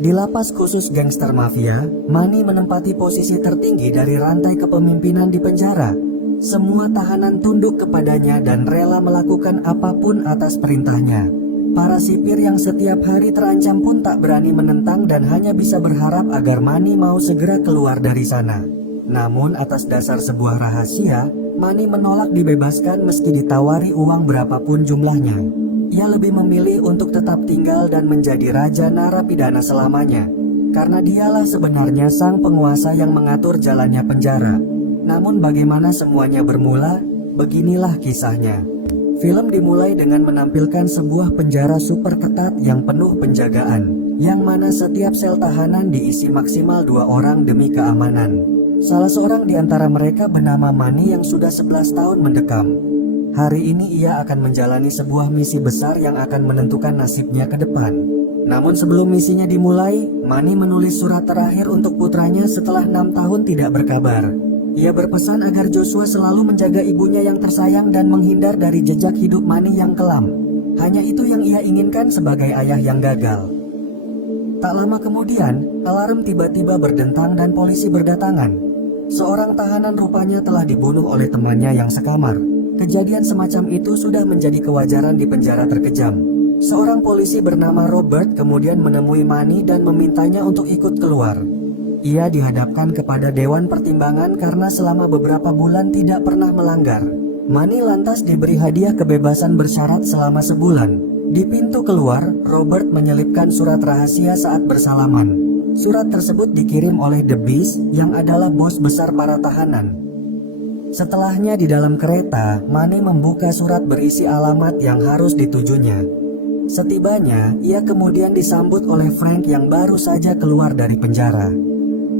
Di lapas khusus gangster mafia, Manny menempati posisi tertinggi dari rantai kepemimpinan di penjara. Semua tahanan tunduk kepadanya dan rela melakukan apapun atas perintahnya. Para sipir yang setiap hari terancam pun tak berani menentang dan hanya bisa berharap agar Manny mau segera keluar dari sana. Namun atas dasar sebuah rahasia, Manny menolak dibebaskan meski ditawari uang berapapun jumlahnya. Ia lebih memilih untuk tetap tinggal dan menjadi raja narapidana selamanya, karena dialah sebenarnya sang penguasa yang mengatur jalannya penjara. Namun bagaimana semuanya bermula, beginilah kisahnya. Film dimulai dengan menampilkan sebuah penjara super ketat yang penuh penjagaan, yang mana setiap sel tahanan diisi maksimal 2 orang demi keamanan. Salah seorang di antara mereka bernama Manny yang sudah 11 tahun mendekam. Hari ini ia akan menjalani sebuah misi besar yang akan menentukan nasibnya ke depan. Namun sebelum misinya dimulai, Manny menulis surat terakhir untuk putranya setelah 6 tahun tidak berkabar. Ia berpesan agar Joshua selalu menjaga ibunya yang tersayang dan menghindar dari jejak hidup Manny yang kelam. Hanya itu yang ia inginkan sebagai ayah yang gagal. Tak lama kemudian, alarm tiba-tiba berdentang dan polisi berdatangan. Seorang tahanan rupanya telah dibunuh oleh temannya yang sekamar. Kejadian semacam itu sudah menjadi kewajaran di penjara terkejam. Seorang polisi bernama Robert kemudian menemui Manny dan memintanya untuk ikut keluar. Ia dihadapkan kepada Dewan Pertimbangan karena selama beberapa bulan tidak pernah melanggar. Manny lantas diberi hadiah kebebasan bersyarat selama sebulan. Di pintu keluar, Robert menyelipkan surat rahasia saat bersalaman. Surat tersebut dikirim oleh The Beast yang adalah bos besar para tahanan. Setelahnya di dalam kereta, Manny membuka surat berisi alamat yang harus ditujunya. Setibanya, ia kemudian disambut oleh Frank yang baru saja keluar dari penjara.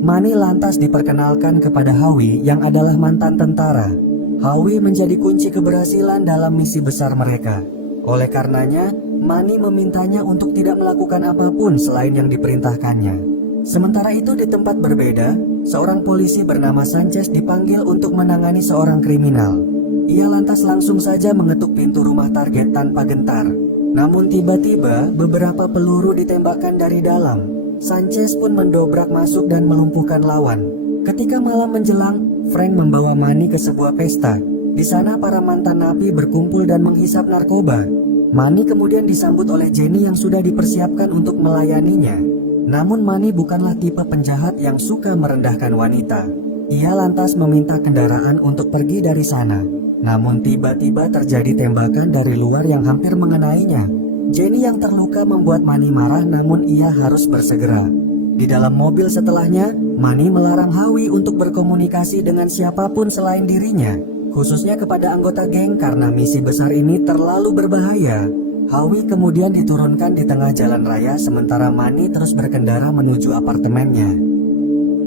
Manny lantas diperkenalkan kepada Howie yang adalah mantan tentara. Howie menjadi kunci keberhasilan dalam misi besar mereka. Oleh karenanya, Manny memintanya untuk tidak melakukan apapun selain yang diperintahkannya. Sementara itu di tempat berbeda, seorang polisi bernama Sanchez dipanggil untuk menangani seorang kriminal. Ia lantas langsung saja mengetuk pintu rumah target tanpa gentar. Namun tiba-tiba beberapa peluru ditembakkan dari dalam. Sanchez pun mendobrak masuk dan melumpuhkan lawan. Ketika malam menjelang, Frank membawa Manny ke sebuah pesta. Di sana para mantan napi berkumpul dan menghisap narkoba. Manny kemudian disambut oleh Jenny yang sudah dipersiapkan untuk melayaninya. Namun Manny bukanlah tipe penjahat yang suka merendahkan wanita. Ia lantas meminta kendaraan untuk pergi dari sana. Namun tiba-tiba terjadi tembakan dari luar yang hampir mengenainya. Jenny yang terluka membuat Manny marah, namun ia harus bersegera. Di dalam mobil setelahnya, Manny melarang Howie untuk berkomunikasi dengan siapapun selain dirinya, khususnya kepada anggota geng karena misi besar ini terlalu berbahaya. Howie kemudian diturunkan di tengah jalan raya sementara Manny terus berkendara menuju apartemennya.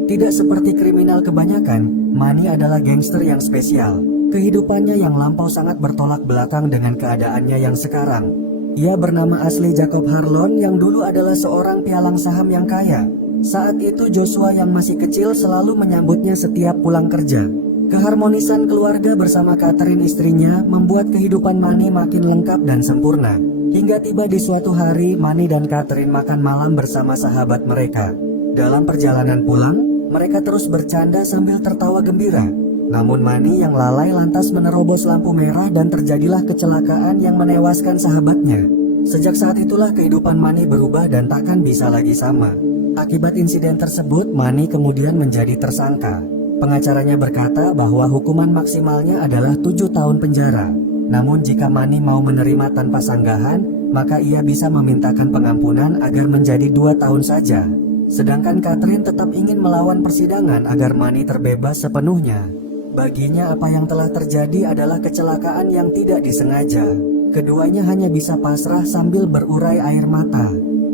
Tidak seperti kriminal kebanyakan, Manny adalah gangster yang spesial. Kehidupannya yang lampau sangat bertolak belakang dengan keadaannya yang sekarang. Ia bernama asli Jacob Harlon yang dulu adalah seorang pialang saham yang kaya. Saat itu Joshua yang masih kecil selalu menyambutnya setiap pulang kerja. Keharmonisan keluarga bersama Catherine istrinya membuat kehidupan Manny makin lengkap dan sempurna. Hingga tiba di suatu hari, Manny dan Catherine makan malam bersama sahabat mereka. Dalam perjalanan pulang, mereka terus bercanda sambil tertawa gembira. Namun Manny yang lalai lantas menerobos lampu merah dan terjadilah kecelakaan yang menewaskan sahabatnya. Sejak saat itulah kehidupan Manny berubah dan takkan bisa lagi sama. Akibat insiden tersebut, Manny kemudian menjadi tersangka. Pengacaranya berkata bahwa hukuman maksimalnya adalah 7 tahun penjara. Namun jika Manny mau menerima tanpa sanggahan, maka ia bisa memintakan pengampunan agar menjadi 2 tahun saja. Sedangkan Catherine tetap ingin melawan persidangan agar Manny terbebas sepenuhnya. Baginya apa yang telah terjadi adalah kecelakaan yang tidak disengaja. Keduanya hanya bisa pasrah sambil berurai air mata.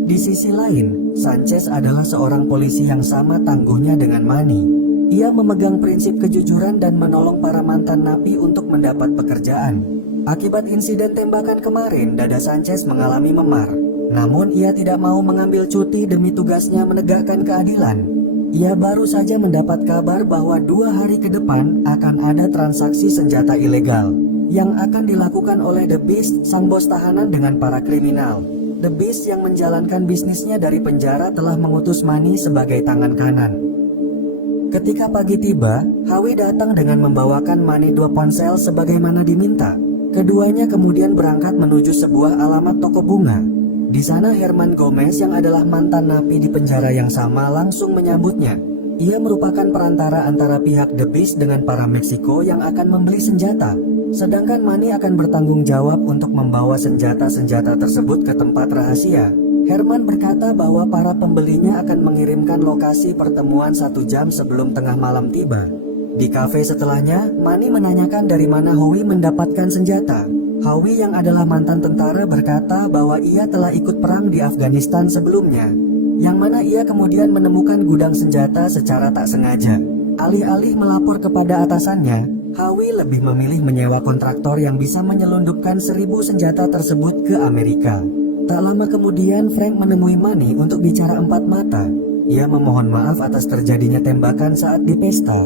Di sisi lain, Sanchez adalah seorang polisi yang sama tangguhnya dengan Manny. Ia memegang prinsip kejujuran dan menolong para mantan napi untuk mendapat pekerjaan. Akibat insiden tembakan kemarin, dada Sanchez mengalami memar. Namun ia tidak mau mengambil cuti demi tugasnya menegakkan keadilan. Ia baru saja mendapat kabar bahwa 2 hari ke depan akan ada transaksi senjata ilegal yang akan dilakukan oleh The Beast, sang bos tahanan dengan para kriminal. The Beast yang menjalankan bisnisnya dari penjara telah mengutus Manny sebagai tangan kanan. Ketika pagi tiba, Howie datang dengan membawakan Manny 2 ponsel sebagaimana diminta. Keduanya kemudian berangkat menuju sebuah alamat toko bunga. Di sana Herman Gomez yang adalah mantan napi di penjara yang sama langsung menyambutnya. Ia merupakan perantara antara pihak The Beast dengan para Meksiko yang akan membeli senjata. Sedangkan Manny akan bertanggung jawab untuk membawa senjata-senjata tersebut ke tempat rahasia. Herman berkata bahwa para pembelinya akan mengirimkan lokasi pertemuan 1 jam sebelum tengah malam tiba. Di kafe setelahnya, Manny menanyakan dari mana Howie mendapatkan senjata. Howie yang adalah mantan tentara berkata bahwa ia telah ikut perang di Afghanistan sebelumnya, yang mana ia kemudian menemukan gudang senjata secara tak sengaja. Alih-alih melapor kepada atasannya, Howie lebih memilih menyewa kontraktor yang bisa menyelundupkan 1.000 senjata tersebut ke Amerika. Tak lama kemudian Frank menemui Manny untuk bicara 4 mata. Ia memohon maaf atas terjadinya tembakan saat di pesta.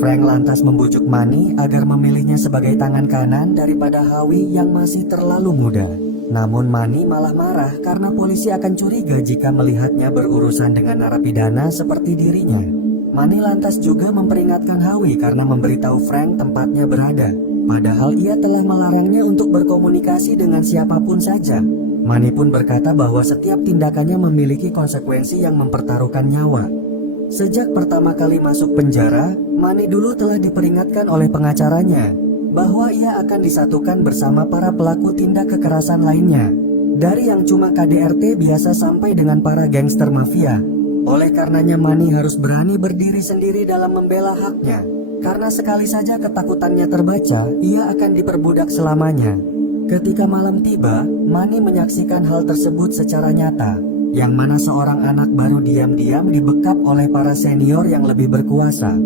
Frank lantas membujuk Manny agar memilihnya sebagai tangan kanan daripada Howie yang masih terlalu muda. Namun Manny malah marah karena polisi akan curiga jika melihatnya berurusan dengan narapidana seperti dirinya. Manny lantas juga memperingatkan Howie karena memberitahu Frank tempatnya berada, padahal ia telah melarangnya untuk berkomunikasi dengan siapapun saja. Manny pun berkata bahwa setiap tindakannya memiliki konsekuensi yang mempertaruhkan nyawa. Sejak pertama kali masuk penjara, Manny dulu telah diperingatkan oleh pengacaranya bahwa ia akan disatukan bersama para pelaku tindak kekerasan lainnya, dari yang cuma KDRT biasa sampai dengan para gangster mafia. Oleh karenanya Manny harus berani berdiri sendiri dalam membela haknya, karena sekali saja ketakutannya terbaca, ia akan diperbudak selamanya. Ketika malam tiba, Manny menyaksikan hal tersebut secara nyata, yang mana seorang anak baru diam-diam dibekap oleh para senior yang lebih berkuasa.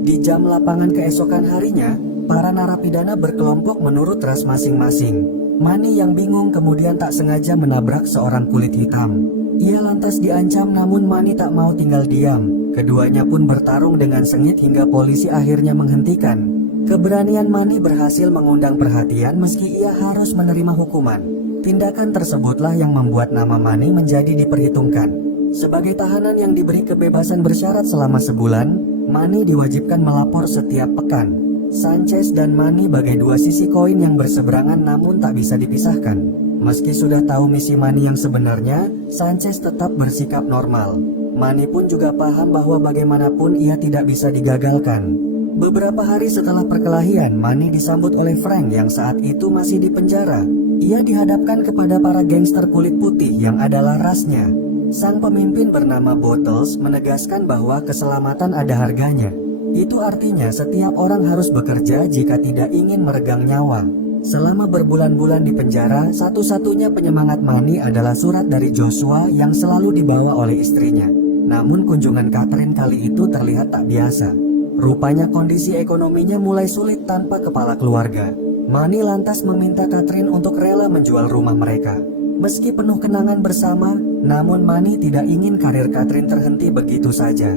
Di jam lapangan keesokan harinya, para narapidana berkelompok menurut ras masing-masing. Manny yang bingung kemudian tak sengaja menabrak seorang kulit hitam. Ia lantas diancam namun Manny tak mau tinggal diam. Keduanya pun bertarung dengan sengit hingga polisi akhirnya menghentikan. Keberanian Manny berhasil mengundang perhatian meski ia harus menerima hukuman. Tindakan tersebutlah yang membuat nama Manny menjadi diperhitungkan. Sebagai tahanan yang diberi kebebasan bersyarat selama sebulan, Manny diwajibkan melapor setiap pekan. Sanchez dan Manny bagai 2 sisi koin yang berseberangan namun tak bisa dipisahkan. Meski sudah tahu misi Manny yang sebenarnya, Sanchez tetap bersikap normal. Manny pun juga paham bahwa bagaimanapun ia tidak bisa digagalkan. Beberapa hari setelah perkelahian, Manny disambut oleh Frank yang saat itu masih di penjara. Ia dihadapkan kepada para gangster kulit putih yang adalah rasnya. Sang pemimpin bernama Bottles menegaskan bahwa keselamatan ada harganya. Itu artinya setiap orang harus bekerja jika tidak ingin meregang nyawa. Selama berbulan-bulan di penjara, satu-satunya penyemangat Manny adalah surat dari Joshua yang selalu dibawa oleh istrinya. Namun kunjungan Catherine kali itu terlihat tak biasa. Rupanya kondisi ekonominya mulai sulit tanpa kepala keluarga. Manny lantas meminta Catherine untuk rela menjual rumah mereka. Meski penuh kenangan bersama, namun Manny tidak ingin karir Catherine terhenti begitu saja.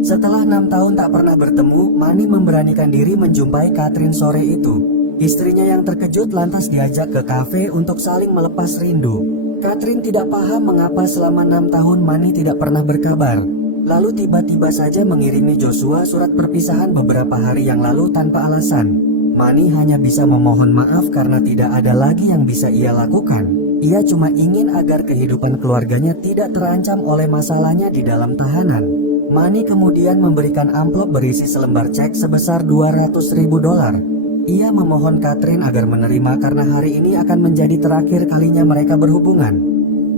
Setelah 6 tahun tak pernah bertemu, Manny memberanikan diri menjumpai Catherine sore itu. Istrinya yang terkejut lantas diajak ke kafe untuk saling melepas rindu. Catherine tidak paham mengapa selama 6 tahun Manny tidak pernah berkabar. Lalu tiba-tiba saja mengirimi Joshua surat perpisahan beberapa hari yang lalu tanpa alasan. Manny hanya bisa memohon maaf karena tidak ada lagi yang bisa ia lakukan. Ia cuma ingin agar kehidupan keluarganya tidak terancam oleh masalahnya di dalam tahanan. Manny kemudian memberikan amplop berisi selembar cek sebesar $200.000. Ia memohon Catherine agar menerima karena hari ini akan menjadi terakhir kalinya mereka berhubungan.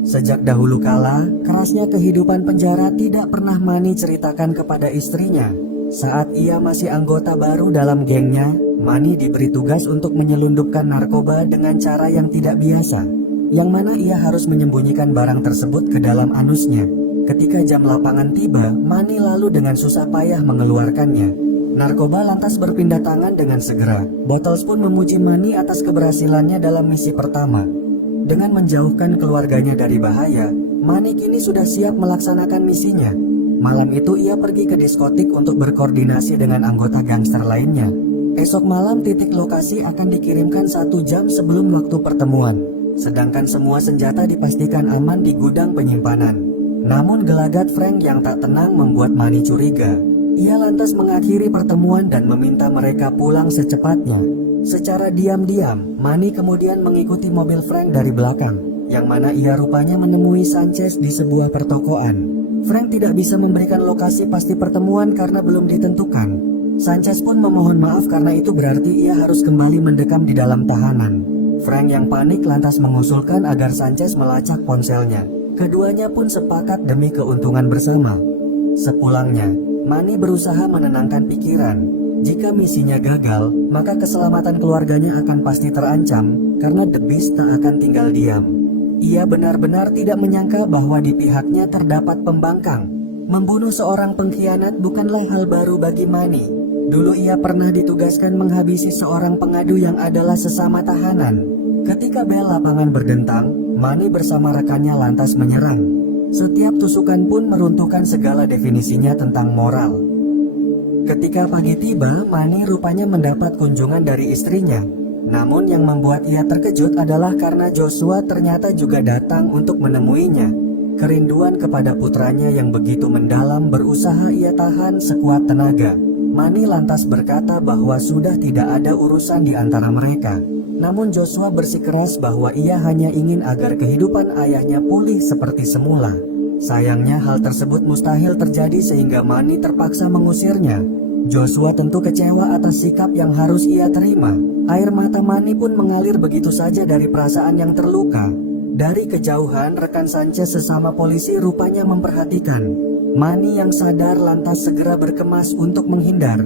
Sejak dahulu kala, kerasnya kehidupan penjara tidak pernah Manny ceritakan kepada istrinya. Saat ia masih anggota baru dalam gengnya, Manny diberi tugas untuk menyelundupkan narkoba dengan cara yang tidak biasa, yang mana ia harus menyembunyikan barang tersebut ke dalam anusnya. Ketika jam lapangan tiba, Manny lalu dengan susah payah mengeluarkannya. Narkoba lantas berpindah tangan dengan segera. Bottles pun memuji Manny atas keberhasilannya dalam misi pertama. Dengan menjauhkan keluarganya dari bahaya, Manny kini sudah siap melaksanakan misinya. Malam itu ia pergi ke diskotik untuk berkoordinasi dengan anggota gangster lainnya. Esok malam titik lokasi akan dikirimkan 1 jam sebelum waktu pertemuan. sedangkan semua senjata dipastikan aman di gudang penyimpanan. Namun gelagat Frank yang tak tenang membuat Manny curiga. Ia lantas mengakhiri pertemuan dan meminta mereka pulang secepatnya. Secara diam-diam, Manny kemudian mengikuti mobil Frank dari belakang, yang mana ia rupanya menemui Sanchez di sebuah pertokoan. Frank tidak bisa memberikan lokasi pasti pertemuan karena belum ditentukan. Sanchez pun memohon maaf karena itu berarti ia harus kembali mendekam di dalam tahanan. Frank yang panik lantas mengusulkan agar Sanchez melacak ponselnya. Keduanya pun sepakat demi keuntungan bersama. Sepulangnya, Manny berusaha menenangkan pikiran. Jika misinya gagal, maka keselamatan keluarganya akan pasti terancam karena The Beast tak akan tinggal diam. Ia benar-benar tidak menyangka bahwa di pihaknya terdapat pembangkang. Membunuh seorang pengkhianat bukanlah hal baru bagi Manny. Dulu ia pernah ditugaskan menghabisi seorang pengadu yang adalah sesama tahanan. Ketika bel lapangan berdentang, Manny bersama rekannya lantas menyerang. Setiap tusukan pun meruntuhkan segala definisinya tentang moral. Ketika pagi tiba, Manny rupanya mendapat kunjungan dari istrinya. Namun yang membuat ia terkejut adalah karena Joshua ternyata juga datang untuk menemuinya. Kerinduan kepada putranya yang begitu mendalam berusaha ia tahan sekuat tenaga. Manny lantas berkata bahwa sudah tidak ada urusan di antara mereka. Namun Joshua bersikeras bahwa ia hanya ingin agar kehidupan ayahnya pulih seperti semula. Sayangnya hal tersebut mustahil terjadi sehingga Manny terpaksa mengusirnya. Joshua tentu kecewa atas sikap yang harus ia terima. Air mata Manny pun mengalir begitu saja dari perasaan yang terluka. Dari kejauhan, rekan Sanchez sesama polisi rupanya memperhatikan. Manny yang sadar lantas segera berkemas untuk menghindar.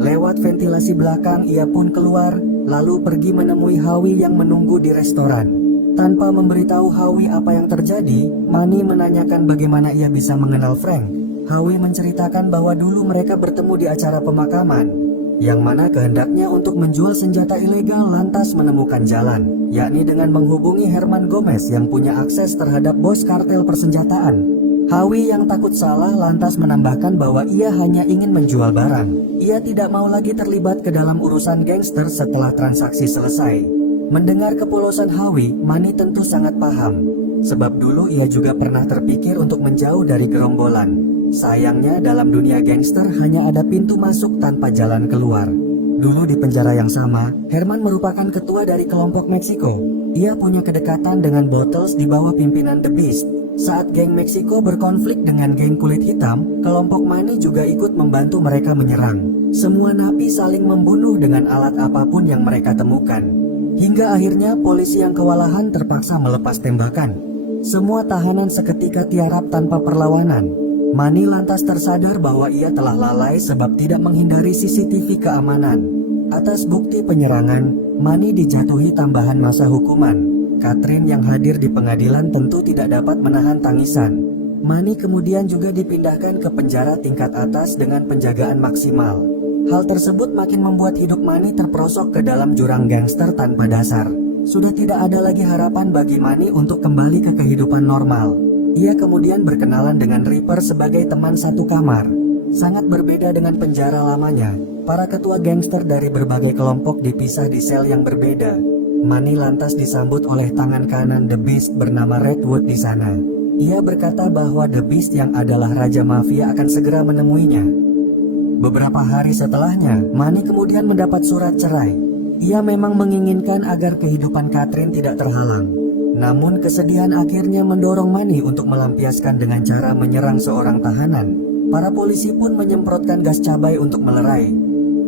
Lewat ventilasi belakang ia pun keluar, lalu pergi menemui Howie yang menunggu di restoran. Tanpa memberitahu Howie apa yang terjadi, Manny menanyakan bagaimana ia bisa mengenal Frank. Howie menceritakan bahwa dulu mereka bertemu di acara pemakaman, yang mana kehendaknya untuk menjual senjata ilegal lantas menemukan jalan, yakni dengan menghubungi Herman Gomez yang punya akses terhadap bos kartel persenjataan. Howie yang takut salah lantas menambahkan bahwa ia hanya ingin menjual barang. Ia tidak mau lagi terlibat ke dalam urusan gangster setelah transaksi selesai. Mendengar kepolosan Howie, Manny tentu sangat paham. Sebab dulu ia juga pernah terpikir untuk menjauh dari gerombolan. Sayangnya dalam dunia gangster hanya ada pintu masuk tanpa jalan keluar. Dulu di penjara yang sama, Herman merupakan ketua dari kelompok Meksiko. Ia punya kedekatan dengan Bottles di bawah pimpinan The Beast. Saat geng Meksiko berkonflik dengan geng kulit hitam, kelompok Manny juga ikut membantu mereka menyerang. Semua napi saling membunuh dengan alat apapun yang mereka temukan. Hingga akhirnya polisi yang kewalahan terpaksa melepas tembakan. Semua tahanan seketika tiarap tanpa perlawanan. Manny lantas tersadar bahwa ia telah lalai sebab tidak menghindari CCTV keamanan. Atas bukti penyerangan, Manny dijatuhi tambahan masa hukuman. Catherine yang hadir di pengadilan tentu tidak dapat menahan tangisan. Manny kemudian juga dipindahkan ke penjara tingkat atas dengan penjagaan maksimal. Hal tersebut makin membuat hidup Manny terperosok ke dalam jurang gangster tanpa dasar. Sudah tidak ada lagi harapan bagi Manny untuk kembali ke kehidupan normal. Ia kemudian berkenalan dengan Reaper sebagai teman satu kamar. Sangat berbeda dengan penjara lamanya. Para ketua gangster dari berbagai kelompok dipisah di sel yang berbeda. Manny lantas disambut oleh tangan kanan The Beast bernama Redwood di sana. Ia berkata bahwa The Beast yang adalah raja mafia akan segera menemuinya. Beberapa hari setelahnya, Manny kemudian mendapat surat cerai. Ia memang menginginkan agar kehidupan Catherine tidak terhalang. Namun kesedihan akhirnya mendorong Manny untuk melampiaskan dengan cara menyerang seorang tahanan. Para polisi pun menyemprotkan gas cabai untuk melerai.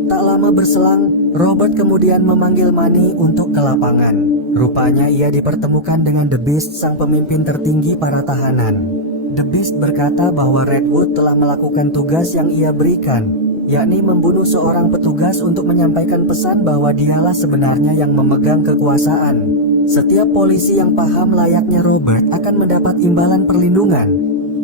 Tak lama berselang, Robert kemudian memanggil Manny untuk ke lapangan. Rupanya ia dipertemukan dengan The Beast, sang pemimpin tertinggi para tahanan. The Beast berkata bahwa Redwood telah melakukan tugas yang ia berikan, yakni membunuh seorang petugas untuk menyampaikan pesan bahwa dialah sebenarnya yang memegang kekuasaan. Setiap polisi yang paham layaknya Robert akan mendapat imbalan perlindungan.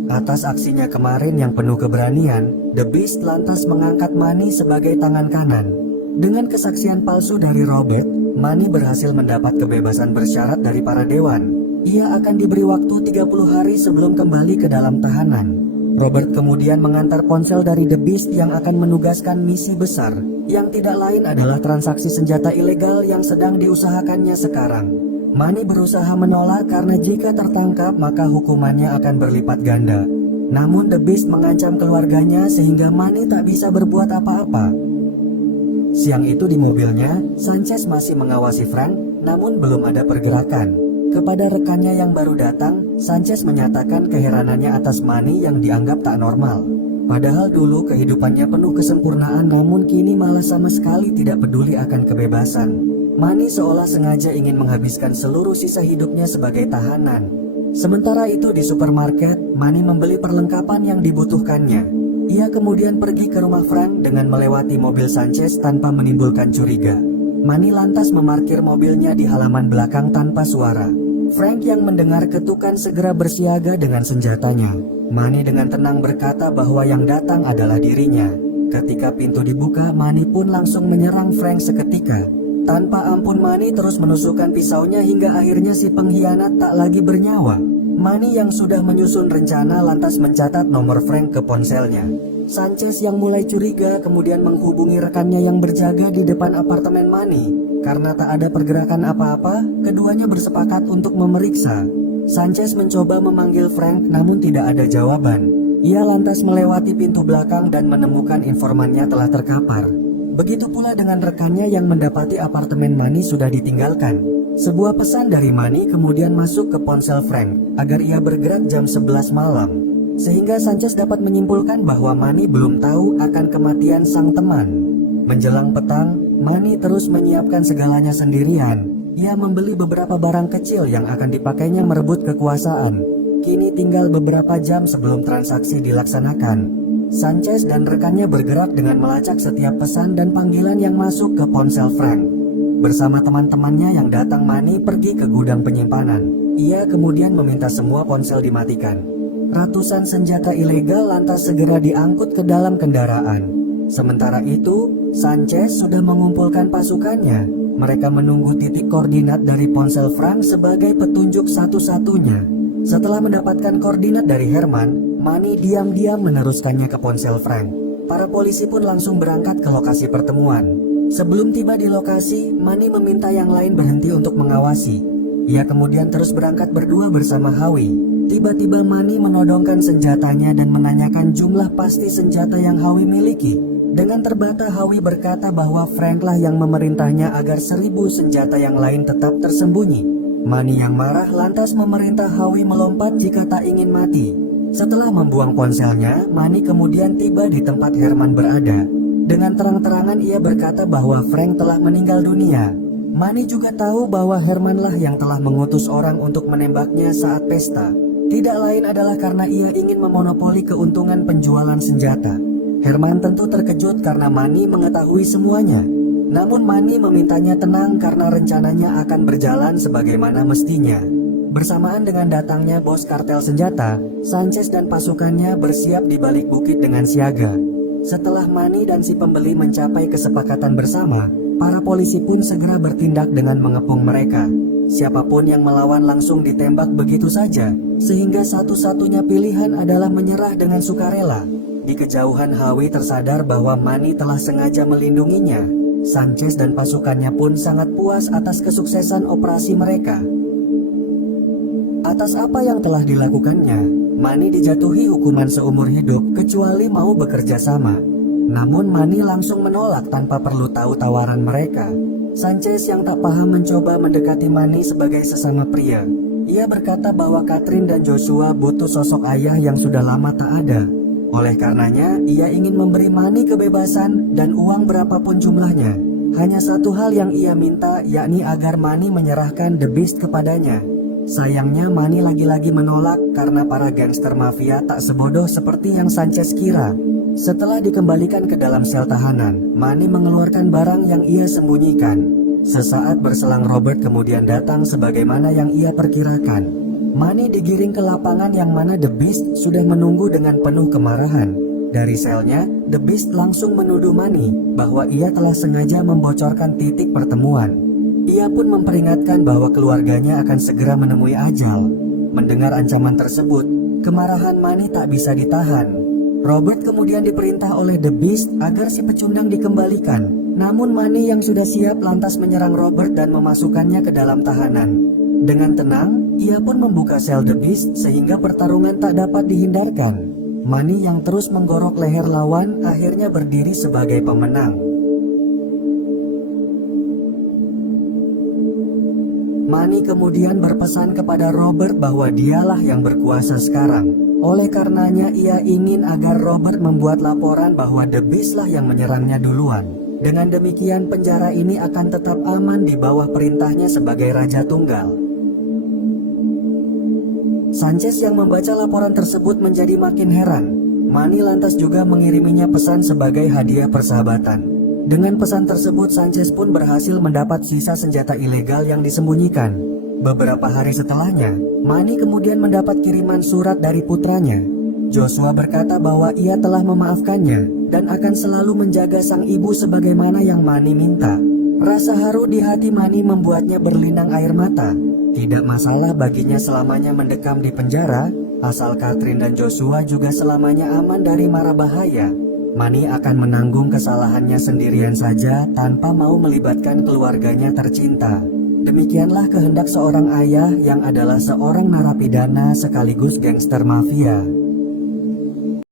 Atas aksinya kemarin yang penuh keberanian, The Beast lantas mengangkat Manny sebagai tangan kanan. Dengan kesaksian palsu dari Robert, Manny berhasil mendapat kebebasan bersyarat dari para dewan. Ia akan diberi waktu 30 hari sebelum kembali ke dalam tahanan. Robert kemudian mengantar ponsel dari The Beast yang akan menugaskan misi besar, yang tidak lain adalah transaksi senjata ilegal yang sedang diusahakannya sekarang. Manny berusaha menolak karena jika tertangkap maka hukumannya akan berlipat ganda. Namun The Beast mengancam keluarganya sehingga Manny tak bisa berbuat apa-apa. Siang itu di mobilnya, Sanchez masih mengawasi Frank, namun belum ada pergerakan. Kepada rekannya yang baru datang, Sanchez menyatakan keheranannya atas Manny yang dianggap tak normal. Padahal dulu kehidupannya penuh kesempurnaan, namun kini malah sama sekali tidak peduli akan kebebasan. Manny seolah sengaja ingin menghabiskan seluruh sisa hidupnya sebagai tahanan. Sementara itu di supermarket, Manny membeli perlengkapan yang dibutuhkannya. Ia kemudian pergi ke rumah Frank dengan melewati mobil Sanchez tanpa menimbulkan curiga. Manny lantas memarkir mobilnya di halaman belakang tanpa suara. Frank yang mendengar ketukan segera bersiaga dengan senjatanya. Manny dengan tenang berkata bahwa yang datang adalah dirinya. Ketika pintu dibuka, Manny pun langsung menyerang Frank seketika. Tanpa ampun Manny terus menusukkan pisaunya hingga akhirnya si pengkhianat tak lagi bernyawa. Manny yang sudah menyusun rencana lantas mencatat nomor Frank ke ponselnya. Sanchez yang mulai curiga kemudian menghubungi rekannya yang berjaga di depan apartemen Manny. Karena tak ada pergerakan apa-apa, keduanya bersepakat untuk memeriksa. Sanchez mencoba memanggil Frank namun tidak ada jawaban. Ia lantas melewati pintu belakang dan menemukan informannya telah terkapar. Begitu pula dengan rekannya yang mendapati apartemen Manny sudah ditinggalkan. Sebuah pesan dari Manny kemudian masuk ke ponsel Frank agar ia bergerak jam 11 malam. Sehingga Sanchez dapat menyimpulkan bahwa Manny belum tahu akan kematian sang teman. Menjelang petang, Manny terus menyiapkan segalanya sendirian. Ia membeli beberapa barang kecil yang akan dipakainya merebut kekuasaan. Kini tinggal beberapa jam sebelum transaksi dilaksanakan. Sanchez dan rekannya bergerak dengan melacak setiap pesan dan panggilan yang masuk ke ponsel Frank. Bersama teman-temannya yang datang, Manny pergi ke gudang penyimpanan. Ia kemudian meminta semua ponsel dimatikan. Ratusan senjata ilegal lantas segera diangkut ke dalam kendaraan. Sementara itu, Sanchez sudah mengumpulkan pasukannya. Mereka menunggu titik koordinat dari ponsel Frank sebagai petunjuk satu-satunya. Setelah mendapatkan koordinat dari Herman, Manny diam-diam meneruskannya ke ponsel Frank. Para polisi pun langsung berangkat ke lokasi pertemuan. Sebelum tiba di lokasi, Manny meminta yang lain berhenti untuk mengawasi. Ia kemudian terus berangkat berdua bersama Howie. Tiba-tiba Manny menodongkan senjatanya dan menanyakan jumlah pasti senjata yang Howie miliki. Dengan terbata Howie berkata bahwa Frank lah yang memerintahnya agar 1000 senjata yang lain tetap tersembunyi. Manny yang marah lantas memerintah Howie melompat jika tak ingin mati. Setelah membuang ponselnya, Manny kemudian tiba di tempat Herman berada. Dengan terang-terangan ia berkata bahwa Frank telah meninggal dunia. Manny juga tahu bahwa Herman lah yang telah mengutus orang untuk menembaknya saat pesta. Tidak lain adalah karena ia ingin memonopoli keuntungan penjualan senjata. Herman tentu terkejut karena Manny mengetahui semuanya. Namun Manny memintanya tenang karena rencananya akan berjalan sebagaimana mestinya. Bersamaan dengan datangnya bos kartel senjata, Sanchez dan pasukannya bersiap di balik bukit dengan siaga. Setelah Manny dan si pembeli mencapai kesepakatan bersama, para polisi pun segera bertindak dengan mengepung mereka. Siapapun yang melawan langsung ditembak begitu saja, sehingga satu-satunya pilihan adalah menyerah dengan sukarela. Di kejauhan Howie tersadar bahwa Manny telah sengaja melindunginya. Sanchez dan pasukannya pun sangat puas atas kesuksesan operasi mereka. Atas apa yang telah dilakukannya, Manny dijatuhi hukuman seumur hidup kecuali mau bekerja sama. Namun Manny langsung menolak tanpa perlu tahu tawaran mereka. Sanchez yang tak paham mencoba mendekati Manny sebagai sesama pria. Ia berkata bahwa Catherine dan Joshua butuh sosok ayah yang sudah lama tak ada. Oleh karenanya, ia ingin memberi Manny kebebasan dan uang berapapun jumlahnya. Hanya satu hal yang ia minta, yakni agar Manny menyerahkan The Beast kepadanya. Sayangnya Manny lagi-lagi menolak karena para gangster mafia tak sebodoh seperti yang Sanchez kira. Setelah dikembalikan ke dalam sel tahanan, Manny mengeluarkan barang yang ia sembunyikan. Sesaat berselang Robert kemudian datang sebagaimana yang ia perkirakan. Manny digiring ke lapangan yang mana The Beast sudah menunggu dengan penuh kemarahan. Dari selnya, The Beast langsung menuduh Manny bahwa ia telah sengaja membocorkan titik pertemuan. Ia pun memperingatkan bahwa keluarganya akan segera menemui ajal. Mendengar ancaman tersebut, kemarahan Manny tak bisa ditahan. Robert kemudian diperintah oleh The Beast agar si pecundang dikembalikan. Namun Manny yang sudah siap lantas menyerang Robert dan memasukkannya ke dalam tahanan. Dengan tenang, ia pun membuka sel The Beast sehingga pertarungan tak dapat dihindarkan. Manny yang terus menggorok leher lawan akhirnya berdiri sebagai pemenang. Manny kemudian berpesan kepada Robert bahwa dialah yang berkuasa sekarang. Oleh karenanya ia ingin agar Robert membuat laporan bahwa The Beast lah yang menyerangnya duluan. Dengan demikian penjara ini akan tetap aman di bawah perintahnya sebagai Raja Tunggal. Sanchez yang membaca laporan tersebut menjadi makin heran. Manny lantas juga mengiriminya pesan sebagai hadiah persahabatan. Dengan pesan tersebut Sanchez pun berhasil mendapat sisa senjata ilegal yang disembunyikan. Beberapa hari setelahnya, Manny kemudian mendapat kiriman surat dari putranya. Joshua berkata bahwa ia telah memaafkannya dan akan selalu menjaga sang ibu sebagaimana yang Manny minta. Rasa haru di hati Manny membuatnya berlinang air mata. Tidak masalah baginya selamanya mendekam di penjara, asal Catherine dan Joshua juga selamanya aman dari mara bahaya. Manny akan menanggung kesalahannya sendirian saja tanpa mau melibatkan keluarganya tercinta. Demikianlah kehendak seorang ayah yang adalah seorang narapidana sekaligus gangster mafia.